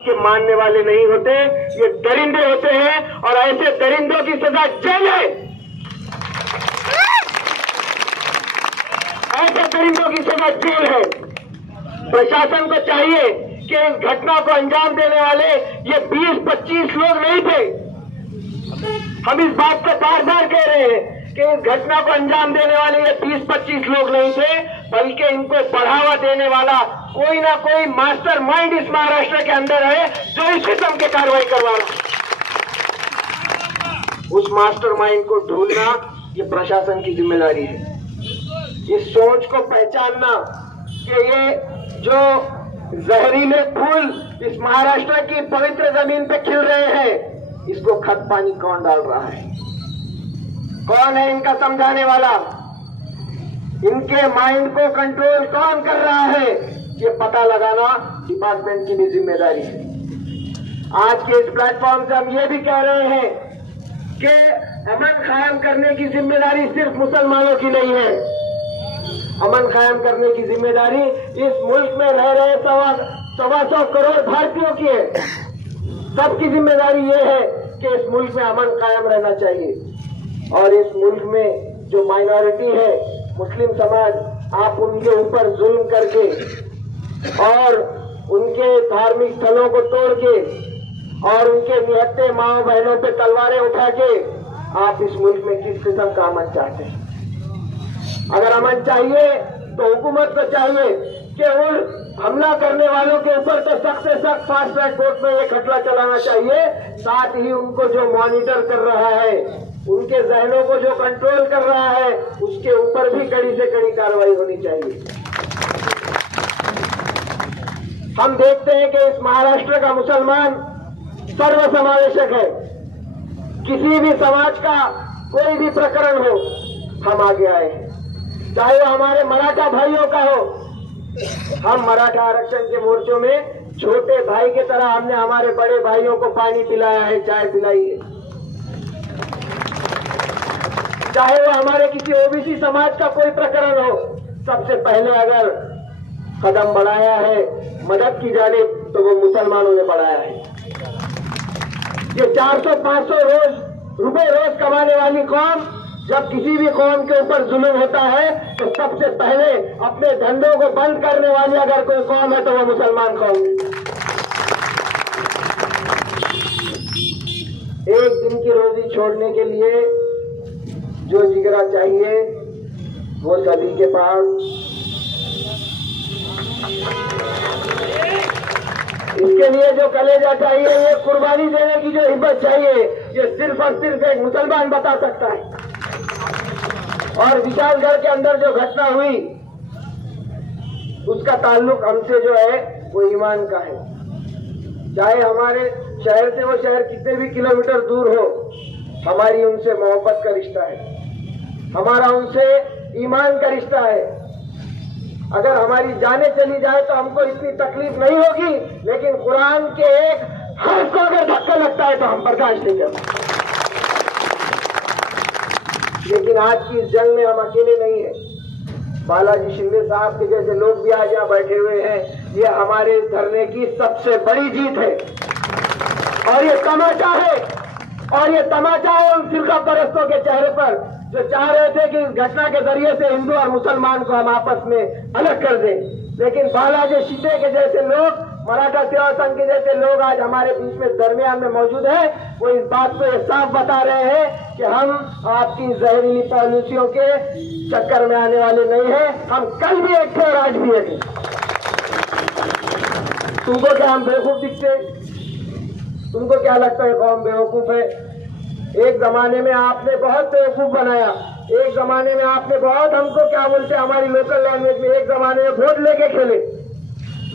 के मानने वाले नहीं होते, ये दरिंदे होते हैं और ऐसे दरिंदों की सजा जेल है। ऐसे दरिंदों की सजा जेल है। प्रशासन को चाहिए कि इस घटना को अंजाम देने वाले ये 20-25 लोग नहीं थे। हम इस बात को बार बार कह रहे हैं कि इस घटना को अंजाम देने वाले ये 20-25 लोग नहीं थे, बल्कि इनको बढ़ावा देने वाला कोई ना कोई मास्टर माइंड इस महाराष्ट्र के अंदर है जो इस किस्म की कार्रवाई करवा रहा। उस मास्टर माइंड को ढूंढना ये प्रशासन की जिम्मेदारी है। इस सोच को पहचानना कि ये जो जहरीले फूल इस महाराष्ट्र की पवित्र जमीन पे खिल रहे हैं, इसको खत पानी कौन डाल रहा है, कौन है इनका समझाने वाला, इनके माइंड को कंट्रोल कौन कर रहा है, ये पता लगाना डिपार्टमेंट की भी जिम्मेदारी है। आज के इस प्लेटफॉर्म से हम ये भी कह रहे हैं कि अमन कायम करने की जिम्मेदारी सिर्फ मुसलमानों की नहीं है। अमन कायम करने की जिम्मेदारी इस मुल्क में रह रहे 125 करोड़ भारतीयों की है। सबकी जिम्मेदारी ये है कि इस मुल्क में अमन कायम रहना चाहिए। और इस मुल्क में जो माइनॉरिटी है, मुस्लिम समाज, आप उनके ऊपर जुल्म करके और उनके धार्मिक स्थलों को तोड़ के और उनके निहत्ते माओ बहनों पे तलवारें उठा के आप इस मुल्क में किस किस्म का अमन चाहते हैं? अगर अमन चाहिए तो हुकूमत को चाहिए कि उन हमला करने वालों के ऊपर तो सख्त से सख्त फास्ट ट्रैक कोर्ट में ये खटला चलाना चाहिए। साथ ही उनको जो मॉनिटर कर रहा है, उनके जहनों को जो कंट्रोल कर रहा है, उसके ऊपर भी कड़ी से कड़ी कार्रवाई होनी चाहिए। हम देखते हैं कि इस महाराष्ट्र का मुसलमान सर्वसमावेशक है। किसी भी समाज का कोई भी प्रकरण हो, हम आगे आए हैं। चाहे वो हमारे मराठा भाइयों का हो, हम मराठा आरक्षण के मोर्चों में छोटे भाई की तरह हमने हमारे बड़े भाइयों को पानी पिलाया है, चाय पिलाई है। चाहे वो हमारे किसी ओबीसी समाज का कोई प्रकरण हो, सबसे पहले अगर कदम बढ़ाया है मदद की जानिब तो वो मुसलमानों ने बढ़ाया है। ये 400-500 रुपए रोज कमाने वाली कौम, जब किसी भी कौम के ऊपर जुल्म होता है तो सबसे पहले अपने धंधों को बंद करने वाली अगर कोई कौम है तो वो मुसलमान कौम है। एक दिन की रोजी छोड़ने के लिए जो जिगरा चाहिए वो सभी के पास, इसके लिए जो कलेजा चाहिए, ये कुर्बानी देने की जो हिम्मत चाहिए, ये सिर्फ और सिर्फ एक मुसलमान बता सकता है। और विशालगढ़ के अंदर जो घटना हुई उसका ताल्लुक हमसे जो है वो ईमान का है। चाहे हमारे शहर से वो शहर कितने भी किलोमीटर दूर हो, हमारी उनसे मोहब्बत का रिश्ता है, हमारा उनसे ईमान का रिश्ता है। अगर हमारी जानें चली जाए तो हमको इतनी तकलीफ नहीं होगी, लेकिन कुरान के एक हर्फ को अगर धक्का लगता है तो हम बर्दाश्त नहीं करते। लेकिन आज की इस जंग में हम अकेले नहीं हैं। बालाजी शिंदे साहब के जैसे लोग भी आज यहाँ बैठे हुए हैं। ये हमारे धरने की सबसे बड़ी जीत है और ये तमाचा है, और ये तमाचा है उन फिरका परस्तों के चेहरे पर जो चाह रहे थे कि इस घटना के जरिए से हिंदू और मुसलमान को हम आपस में अलग कर दें। लेकिन बालाजी शिंदे के जैसे लोग, मराठा सेवा संघ के जैसे लोग आज हमारे बीच में दरमियान में मौजूद हैं। वो इस बात को ये साफ बता रहे हैं कि हम आपकी जहरीली पॉलिसियों के चक्कर में आने वाले नहीं हैं। हम कल भी एक थे और आज भी एक। तुमको क्या हम बेवकूफ दिखते? तुमको क्या लगता है कौन बेवकूफ है? एक जमाने में आपने बहुत बेवकूफ बनाया, एक जमाने में आपने बहुत हमको क्या बोलते हमारी लोकल लैंग्वेज में, एक जमाने में वोट लेके खेले,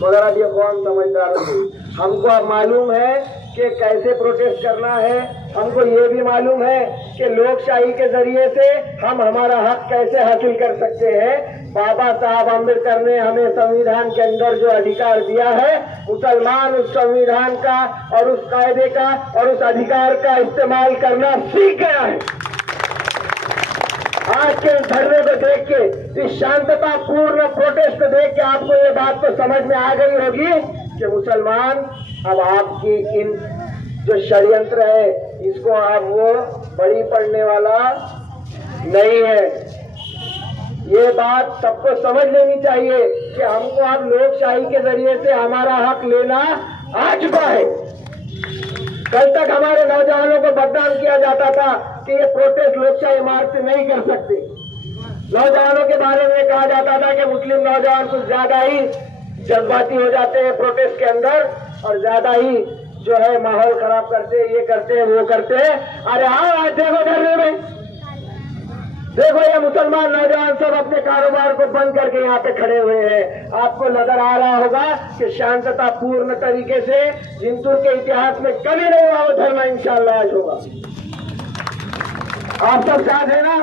मगर अब ये कौन समझदार है? हमको अब मालूम है कि कैसे प्रोटेस्ट करना है। हमको ये भी मालूम है कि लोकशाही के जरिए से हम हमारा हक कैसे हासिल कर सकते हैं। बाबा साहब अम्बेडकर ने हमें संविधान के अंदर जो अधिकार दिया है, मुसलमान उस संविधान का और उस कायदे का और उस अधिकार का इस्तेमाल करना सीख गया है। आज के धरने को देख के, इस शांतता पूर्ण प्रोटेस्ट को देख के आपको ये बात तो समझ में आ गई होगी कि मुसलमान अब आपकी इन जो षड्यंत्र है इसको आप वो बड़ी पड़ने वाला नहीं है। ये बात सबको समझ लेनी चाहिए कि हमको अब लोकशाही के जरिए से हमारा हक लेना आ चुका है। कल तक हमारे नौजवानों को बदनाम किया जाता था कि ये प्रोटेस्ट लोकशाही मार्ग से नहीं कर सकते। नौजवानों के बारे में कहा जाता था कि मुस्लिम नौजवान कुछ ज्यादा ही जज्बाती हो जाते हैं प्रोटेस्ट के अंदर और ज्यादा ही जो है माहौल खराब करते हैं, ये करते हैं, वो करते हैं। अरे हाँ, आज देखो धरने में, देखो ये मुसलमान नौजवान सब अपने कारोबार को बंद करके यहाँ पे खड़े हुए हैं। आपको नजर आ रहा होगा कि शांतता पूर्ण तरीके से जिंतूर के इतिहास में कभी नहीं हुआ वो धरना इंशाअल्लाह आज होगा। आप सब साथ है ना?